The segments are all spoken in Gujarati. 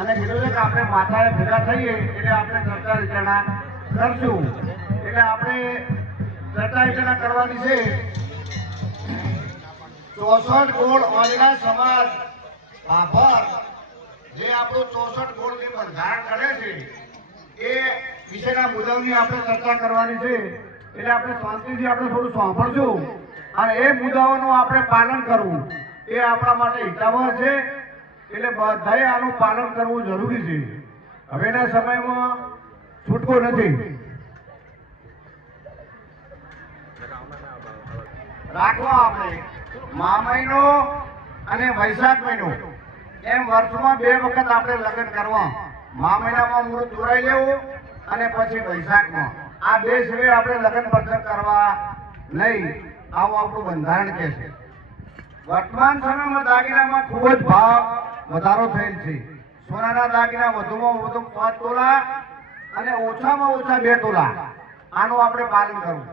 અને કીધું છે કે આપણે માતાએ ભેગા થઈએ એટલે આપણે ચર્ચા વિચારણા કરશું. એટલે આપણે ચર્ચા વિચારણા કરવાની છે 64 ગોળ ઓલિયા સમાજ ભાભર જે આપણું 64 ગોળ જે બંધારણ કરે છે એ વિશેના મુદ્દાઓની આપણે ચર્ચા કરવાની છે. એટલે આપણે શાંતિથી આપણે થોડું સાંભળશું અને એ મુદ્દાઓનું આપણે પાલન કરવું એ આપણા માટે હિતાવહ છે. એટલે બધાએ આનું પાલન કરવું જરૂરી છે. હવેના સમયમાં છૂટકો નથી. રાખો આપણે મા મહિનો અને વૈશાખ મહિનો એમ વર્ષમાં 2 વખત આપણે લગ્ન કરવા. મા મહિનામાં મુહૂર્ત જોડાઈ લેવું અને પછી વૈશાખમાં. આ 2 સિવાય આપણે લગ્ન પ્રસંગ કરવા નહીં. આવું આપણું બંધારણ કહે છે. વર્તમાન સમયમાં દાગીનામાં ખૂબ જ ભાવ વધારો થયેલ છે. સોનાના દાગીના વધુમાં વધુ 5 તોલા અને ઓછામાં ઓછા 2 તોલા. આનું આપણે પાલન કરવું.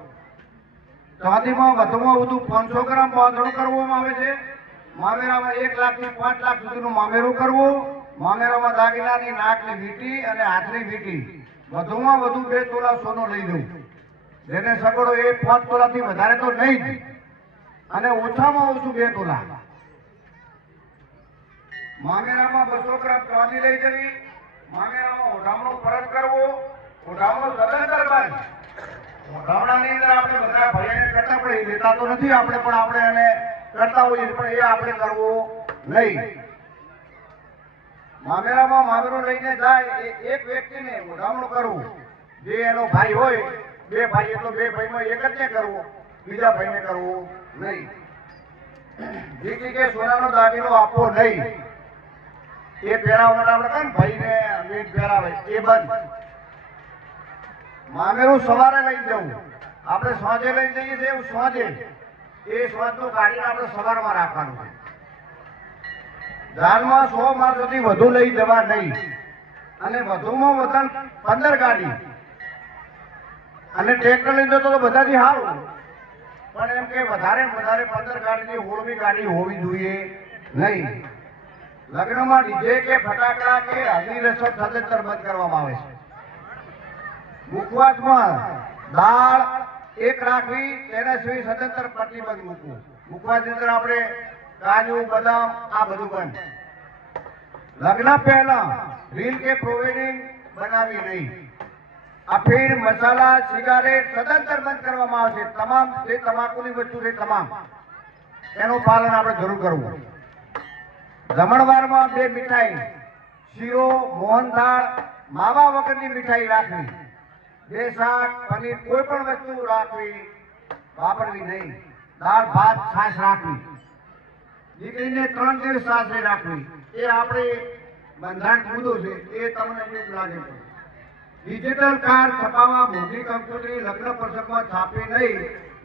ચાંદીમાં વધુમાં વધુ 500 ગ્રામ બાંધણું કરવામાં આવે છે. મામેરામાં 1 લાખથી 5 લાખ સુધીનું મામેરું કરવું. મામેરામાં દાગીનાની નાકની વીંટી અને હાથની વીંટી વધુમાં વધુ 2 તોલા સોનું લઈ જવું. જેને સગવડો એ 5 તોલાથી વધારે તો નહીં જ અને ઓછામાં ઓછું 2 તોલા. મામેરામાં 200 ગ્રામ ચાંદી લઈ જવી. મામેરામાં ઓઢામણું પરત કરવું. ઓઢામણું સદંતર બંધ. ઓઢામણાની અંદર આપણે બધા ભાઈને કરતા પણ એ લેતા તો નથી આપણે, પણ આપણે એને કરતા હોઈએ પણ એ આપણે કરવું નહીં. મામેરામાં મામેરું લઈને જાય એ એક વ્યક્તિને ઓઢામણું કરવું. જે એનો ભાઈ હોય 2 ભાઈ એટલે 2 ભાઈમાં એક જ ને કરવું, બીજા ભાઈને કરવું નહીં. બીજી કે સોનાનો દાગીનો આપવો નહીં. એ પહેરાવા માટે આપણે કઈ ભાઈને મીઠ પહેરાવે એ બંધ. મામેરું સવારે લઈ જવું. આપણે સાંજે લઈ જઈએ છીએ એવું સાંજે એ સ્વાદનું કાઢીને આપણે સવારમાં રાખવાનું છે. જાનમાં 100 માળ સુધી વધુ લઈ જવા નહીં અને વધુમાં વધુ 15 ગાડી. અને ટ્રેક્ટર લઈ જતો તો બધાથી સારું, પણ એમ કે વધારે 15 ગાડીની હોળવી ગાડી હોવી જોઈએ નહીં. લગ્નમાં ડીજે કે ફટાકડા કે હલ્દી રસમ સદંતર બંધ કરવામાં આવે છે. મુખવાસમાં દાળ 1 રાખવી, તેના સિવાય સદંતર પ્રતિબંધ મૂકવું. મુખવાસની અંદર આપણે કાજુ બદામ આ બધું બંધ. લગ્ન પહેલા રીલ કે પ્રોવેડિંગ બનાવી નહીં. અફીણ મસાલા સિગારેટ સદંતર બંધ કરવામાં આવશે. તમામ જે તમાકુની વસ્તુ છે તમામ એનું પાલન આપણે જરૂર કરવું. જમણવારમાં 2 મીઠાઈ શીરો મોહનથાળ માવા વગરની મીઠાઈ રાખવી. 2 શાક પનીર કોઈ પણ વસ્તુ રાખવી વાપરવી નહીં. દાળ ભાત છાશ રાખવી. દીકરીને 3 દિવસ સાસરે રાખવી. એ આપણે બંધારણ મુદ્દો છે. એ તમને કેવું લાગે છે? ડિજિટલ કાર્ડ છપાવવા મોટી કંકોત્રી લગ્ન પ્રસંગમાં છાપી નહીં.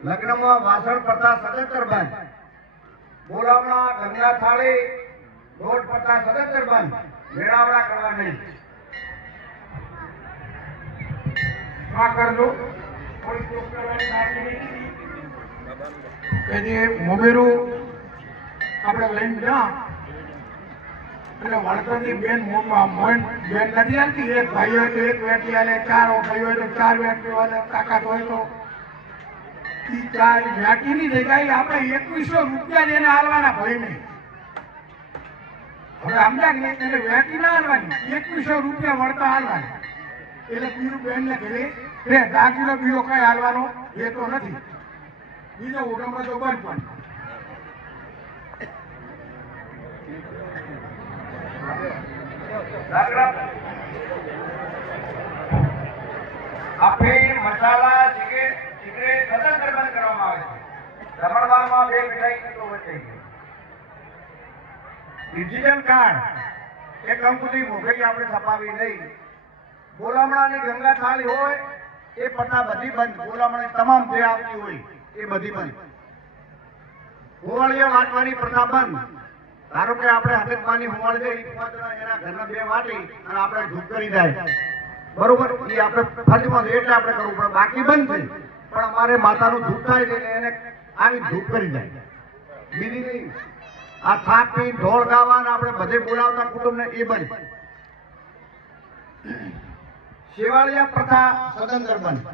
લગ્નમાં વાસણ પડતા સદંતર બંધ. બોલાવણા ગંગા થાળી રોડ પડતા સદંતર બંધ. મેળાવડા કરવા નહીં. આ કરજો મોમેરું આપણે લઈને જા એટલે વળતરની બેન બેન નથી આવતી. 1 ભાઈ હોય તો 1 વેટી આલે, 4 ભાઈ હોય તો 4 વેટી વાલે, તાકાત હોય તો 4 વેટીની જગ્યાએ આપણે 2100 રૂપિયા એને આલવાના ભાઈને. હવે સમજા કે એને વેટી ના આલવાની, 2100 રૂપિયા વળતા આલવાના. એટલે બીજું બેનને ઘરે રે દાગીનો બીજો કઈ આલવાનો એ તો નથી. બીજો ઉગમમાં તો બંધ પણ. અફીણ મસાલા સિગરેટ સદંતર બંધ કરવામાં આવે છે. જમણવારમાં 2 મીઠાઈ તો વચ્ચે. ડિજિટલ કાર્ડ એ કંકોત્રી મોકલી આપણે છપાવી નહીં. બોલામણાની ગંગા થાળી હોય એ પટ્ટા બધી બંધ. બોલામણી તમામ જે આવતી હોય એ બધી બંધ. હોવાળીએ વાટવાની પ્રથા બંધ. ધારો કે આપણે હકીકતમાંની હોવાળ છે એના ઘરના 2 વાટી અને આપણે ધૂપ કરી જાય બરોબર, એ આપણે ફરજમાં છે એટલે આપણે કરવું પડે. બાકી બંધ છે પણ અમારે માતાનું ધૂપ થાય છે એટલે એને આવી ધૂપ કરી જાય. બીજી નહીં આ થાપી ઢોળ ગાવાના આપણે બધે બોલાવતા કુટુંબને એ બંધ. શેવાળિયા પ્રથા સદંતર બંધ.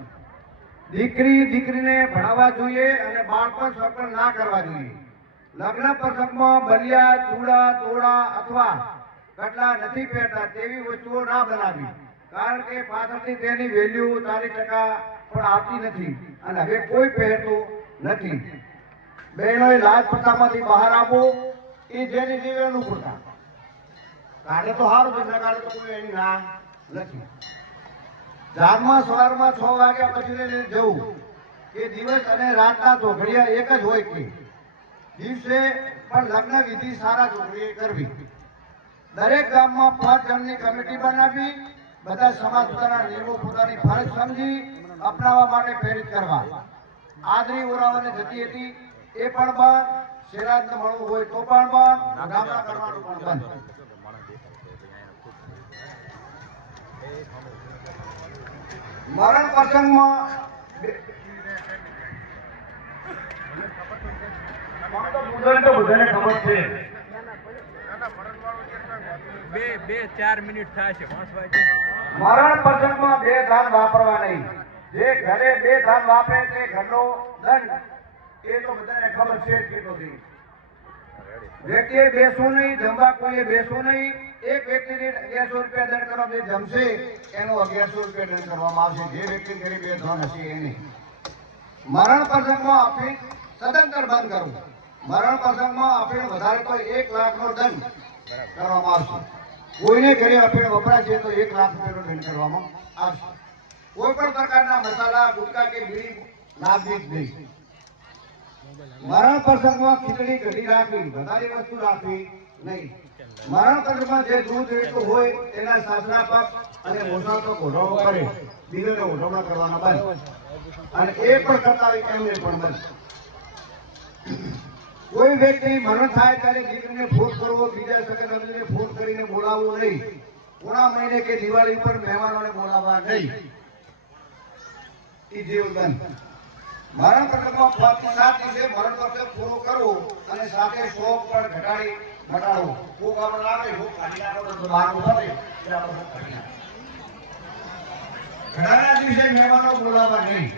દીકરીને ભણાવવા જોઈએ અને બાળપણ સગપણ ના કરવા જોઈએ. લગ્ન પ્રસંગમાં બલિયા, ચૂડા, તોડા અથવા કટલા નથી પહેરતા તેવી વસ્તુઓ ના બનાવી, કારણ કે પાછળથી તેની વેલ્યુ 40% પણ આવતી નથી અને હવે કોઈ પહેરતું નથી. બહેનોએ લાજ પ્રથામાંથી બહાર આવવું એ જેની જીવે અનુકૂળતા. કાઢે તો સારું છે, ન કાઢે તો કોઈ એની ના નથી. જાગમાં સવારમાં 6 વાગ્યા પછી લઈને જવું કે દિવસ અને રાતના ચોઘડિયા એક જ હોય કે દિવસે પણ લગ્ન વિધિ સારા ચોઘડીએ કરવી. દરેક ગામમાં 5 જણની કમિટી બનાવી બધા સમાજ પોતાના નિયમો પોતાની ફરજ સમજી અપનાવવા માટે પ્રેરિત કરવા. આદરી ઓરાવાને જતી હતી એ પણ બંધ. શેરાજને મળવું હોય તો પણ બંધ. ગામડા કરવાનું પણ બંધ. મરણ પ્રસંગમાં બધાને ખબર છે. 2-4 મિનિટ થાય છે. મરણ પ્રસંગમાં 2 ધાન વાપરવા નહીં. જે ઘરે 2 ધાન વાપરે તે ઘરનો દંડ એ તો બધાને ખબર છે કેટલો છે. વ્યક્તિએ બેસવું નહીં, જમવા કોઈએ બેસવું નહીં. એક વ્યક્તિને 1100 રૂપિયા દંડ કરવા જે જમશે એનો 1100 રૂપિયા દંડ કરવામાં આવશે. જે વ્યક્તિ ઘરે 2 ધાન હશે એને. મરણ પ્રસંગમાં અફીણ સદંતર બંધ કરવું. મરણ પ્રસંગમાં અફીણ વધારે તો 1 લાખનો દંડ કરવામાં આવશે. કોઈને ઘરે અફીણ વપરાય છે તો 1 લાખ રૂપિયાનો દંડ કરવામાં આવશે. કોઈ પણ પ્રકારના મસાલા, ગુટકા કે બીડી લાવવી જ નહીં. મરણ પ્રસંગમાં ખીચડી કઢી રાખવી, વધારે વસ્તુ રાખવી નહીં. મરણ પ્રસંગમાં જે દૂધ વેચતું હોય તેના સાસરા પક્ષ અને મોસાળ પક્ષ ઓઢવણો કરે. બીજાને ઓઢવણા કરવાના બંધ. અને એ પણ કરતા હોય એમને પણ બંધ. કોઈ વ્યક્તિ મરણ થાય ત્યારે દીકરીને ફોન કરવો, બીજા સગા-સંબંધીને ફોન કરીને બોલાવવું નહીં. પૂણા મહિને કે દિવાળી પર મહેમાનોને બોલાવવા નહીં. એ જીવ બંધ. મરણ પ્રસંગમાં 5 થી 7 દિવસે મરણ પ્રસંગ પૂરો કરવો અને સાથે શોખ પણ ઘટાડવો. ભૂખ આપણને લાગે, ભૂખ કાઢી નાખો તો બહાર ઉભા રહે એટલે આપણે ભૂખ કાઢી નાખો. ઘણાના દિવસે મહેમાનો બોલાવવા નહીં.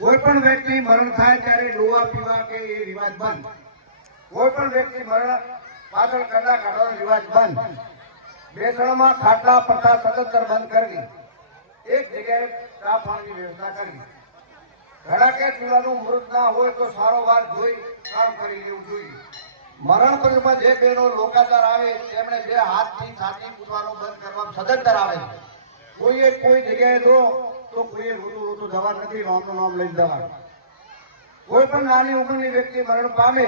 કોઈ પણ વ્યક્તિ મરણ થાય ત્યારે ડોવા પીવા કે એ રિવાજ બંધ. કોઈ પણ વ્યક્તિ મરણ પાછળ કડા કાઢવાનો રિવાજ બંધ. બેસણમાં ખાટલા પ્રથા સદંતર બંધ કરવી. એક જગ્યાએ ચા પાણીની વ્યવસ્થા કરવી. ઘડા કે ચૂલાનું મૃત ના હોય તો સારો વાર જોઈ કામ કરી લેવું જોઈએ. મરણ પ્રસંગમાં જે બહેનો લોકાચાર આવે તેમણે 2 હાથથી છાતી પૂછવાનું બંધ કરવા સદંતર આવે. કોઈએ કોઈ જગ્યાએ જો તો કોઈએ રોતું જવા નથી, નામનું નામ લઈ જવા. કોઈ પણ નાની ઉંમરની વ્યક્તિ મરણ પામે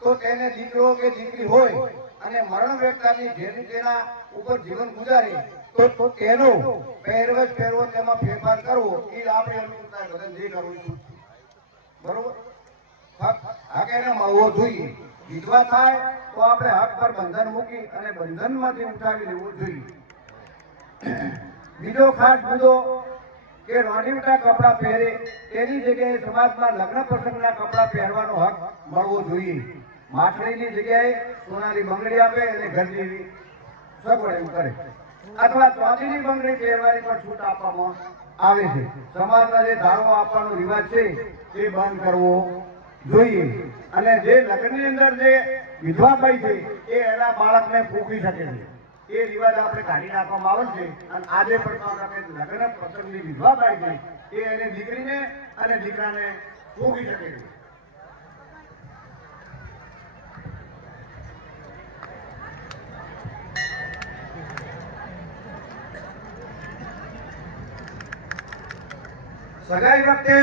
તો તેને દીકરો કે દીકરી હોય અને મરણ વ્યક્તિની જેની તેના ઉપર જીવન ગુજારે તો તેનો પહેરવેશ પહેરવો, તેમાં ફેરફાર કરવો એ આપણે અનુકૂળતા બદલ જે કરવું છું. બરોબર? હક એને મળવો જોઈએ. વિધવા થાય તો આપણે હક પર બંધન મૂકી અને બંધનમાંથી ઉઠાવી લેવું જોઈએ. બીજો ખાસ મુદ્દો કે રોણીવટા કપડાં પહેરે તેની જગ્યાએ સમાજમાં લગ્ન પ્રસંગના કપડાં પહેરવાનો હક મળવો જોઈએ. માછલીની જગ્યાએ સોનાની બંગડી આપે અને ઘરની સગવડ એમ કરે, અથવા ચાંદીની બંગડી પહેરવાની પણ છૂટ આપવામાં આવે છે. સમાજના જે ધારો આપવાનો રિવાજ છે એ બંધ કરવો જોઈએ. અને જે લગ્નની અંદર જે વિધવા બાઈ છે એ એના બાળકને ફૂંકી શકે છે. એ રિવાજ આપણે કાઢી નાખવામાં આવે છે. અને આજે પણ આપણે લગ્ન પ્રસંગની વિધવા બાઈ છે એ એને દીકરીને અને દીકરાને ફૂંકી શકે છે. સગાઈ વખતે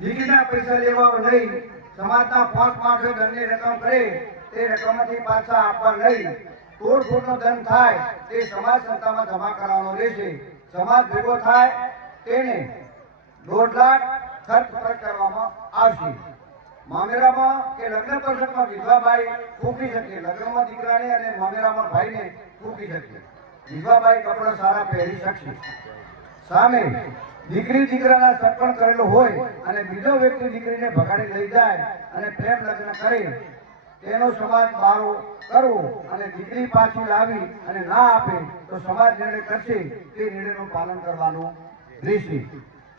દીકરીના પૈસા લેવા નહીં. સમાજના 5 માણસો દંડની રકમ કરે તે રકમમાંથી પાછા આપવા નહીં. તોડફોડનો દંડ થાય તે સમાજ સંસ્થામાં જમા કરાવવાનો રહેશે. સમાજ ભેગો થાય તેને 1.5 લાખ ખર્ચ કરવામાં આવશે. મામેરામાં કે લગ્ન પ્રસંગમાં વિધવા બાઈ ફૂંકી શકે. લગ્નમાં દીકરાને અને મામેરામાં ભાઈને ફૂંકી શકે. વિધવા બાઈ કપડાં સારા પહેરી શકશે. સામે દીકરી દીકરાના સગપણ કરેલો હોય અને બીજો વ્યક્તિ દીકરીને ભગાડી લઈ જાય અને પ્રેમ લગ્ન કરે એનો સમાજ બારો કરવો અને દીકરી પાછી લાવી અને ના આપે તો સમાજ નિર્ણય કરશે તે નિર્ણયનું પાલન કરવાનું રહેશે.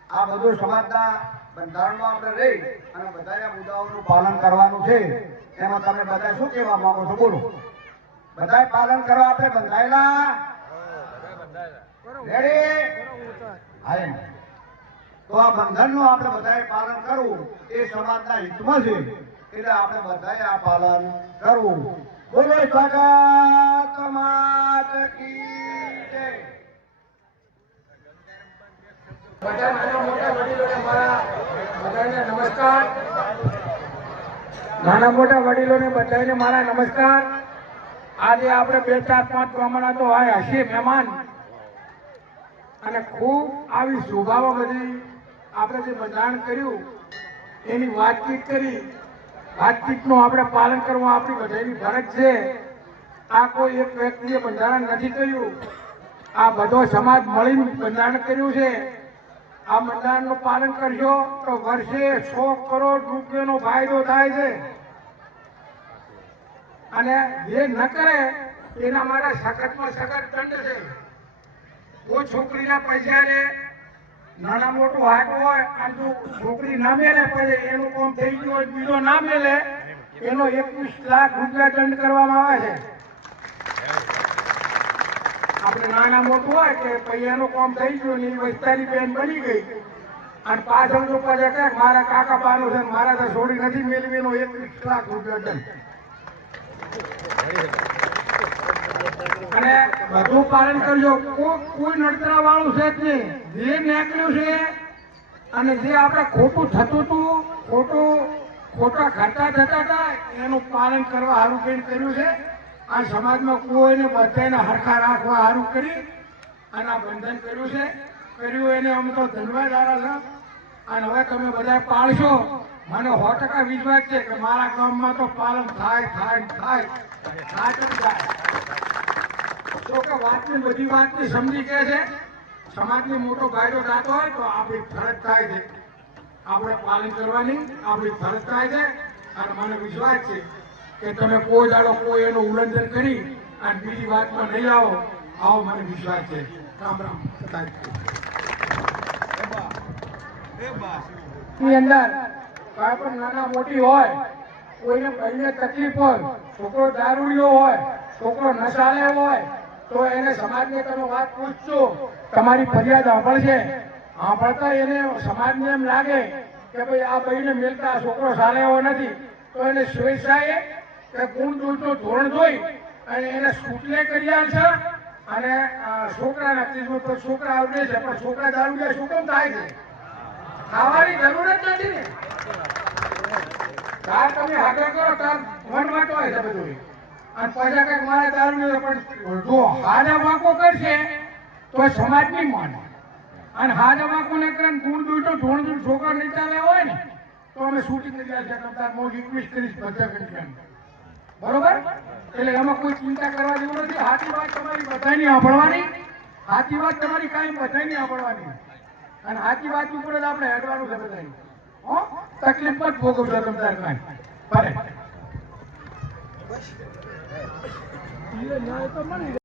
આ બધું સમાજના બંધારણમાં આપણે રહી અને બધા મુદ્દાઓનું પાલન કરવાનું છે. એમાં તમે બધા શું કહેવા માંગો છો? બોલો. બધા પાલન કરવા આપણે બંધાયેલા? રેડી? હા એમ. તો આ બંધનનું આપણે બધાએ પાલન કરવું એ સમાજના હિતમાં છે, એટલે આપણે બધાએ આ પાલન કરવું. બોલો સ્વાગત માત કી જય. બધા નાના મોટા વડીલોને મારા બધાને નમસ્કાર. નાના મોટા વડીલોને બધાને મારા નમસ્કાર. આજે આપણે 2, 4, 5 ગામના તો આ હશે મહેમાન અને ખૂબ આવી શોભાઓ બધી આપણે જે બંધારણ કર્યું એની વાતચીત કરી. વાતચીતનું આપણે પાલન કરવું આપણી બધાની ફરજ છે. આ કોઈ એક વ્યક્તિએ બંધારણ નથી કર્યું, આ બધો સમાજ મળીને બંધારણ કર્યું છે. આ બંધારણનું પાલન કરશો તો વર્ષે 100 કરોડ રૂપિયાનો ફાયદો થાય છે અને જે ન કરે એના માટે સખતમાં સખત દંડ છે. કોઈ છોકરીના પૈસા લે, નાના મોટું હાટ હોય અને જો છોકરી ના મેલે પછી એનું કામ થઈ ગયું હોય બીજો ના મેલે એનો 21 લાખ રૂપિયા દંડ કરવામાં આવે છે. આપણે નાના મોટું હોય કે પૈયાનું કામ થઈ ગયું ને વસ્તારી બેન બની ગઈ અને પાછળ તો પછી કહે મારા કાકા બાનું છે મારા તો છોડી નથી મેળવી એનો 21 લાખ રૂપિયા દંડ. અને બધું પાલન કરજો. કોઈ નડતરા વાળું છે જ નહીં. જે નીકળ્યું છે અને જે આપણે ખોટું થતું હતું, ખોટા ખર્ચા થતા હતા એનું પાલન કરવા સારું કર્યું છે. આ સમાજમાં કોઈને બધાને હરખા રાખવા સારું કરી અને આ બંધન કર્યું છે. એને અમે તો ધન્યવાદ આપ્યા છે. અને હવે તમે બધા પાળશો. મને 100% વિશ્વાસ છે કે મારા ગામમાં તો પાલન થાય. તો કે વાતની બધી વાતની સમજી કે છે સમાજની મોટો ફાયદો થતો હોય તો આપણી ફરજ થાય છે, આપણે પાલન કરવાની આપણી ફરજ થાય છે. અને મને વિશ્વાસ છે કે તમે કોઈ દાડો કોઈ એનું ઉલ્લંઘન કરી અને બીજી વાતમાં નહીં આવો મને વિશ્વાસ છે. રામ રામ. ની અંદર કોઈ પણ નાના મોટી હોય, કોઈને ભાઈને તકલીફ હોય, છોકરો દારૂડિયો હોય, છોકરો નશાલે હોય તો એને સમાજને તમે વાત પૂછજો, તમારી ફરિયાદ સાંભળશે. સાંભળતા એને સમાજને એમ લાગે કે ભાઈ આ ભાઈને મેલતા છોકરો સારા એવો નથી તો એને સ્વેચ્છાએ કે ગુણ દોષનું ધોરણ જોઈ અને એને સ્કૂટલે કરી છે. અને છોકરાના કેસમાં તો છોકરા આવડે છે પણ છોકરા દારૂડિયા શું કેમ થાય છે? ખાવાની જરૂર જ નથી ને. તાર તમે હાજર કરો તાર મન વાંટો હોય છે બધું. અને પછી કંઈક મારા દારૂ પણ જો હાજા વાંકો કરશે તો સમાજ નહીં માને. અને હાજા વાંકો ને કરીને ગુણ દૂધો ધોણ છોકરા નહીં ચાલે હોય ને તો અમે શૂટિંગ કરી છે. તાર હું રિક્વેસ્ટ કરીશ બધા કરી બરોબર. એટલે એમાં કોઈ ચિંતા કરવા જેવું નથી. સાચી વાત તમારી બધાની સાંભળવાની, સાચી વાત તમારી કાંઈ બધાની સાંભળવાની અને સાચી વાત ઉપર જ આપણે હેડવાનું છે બધાની. તકલીફ જ ભોગવજો તમે તાર કાંઈ ભલે.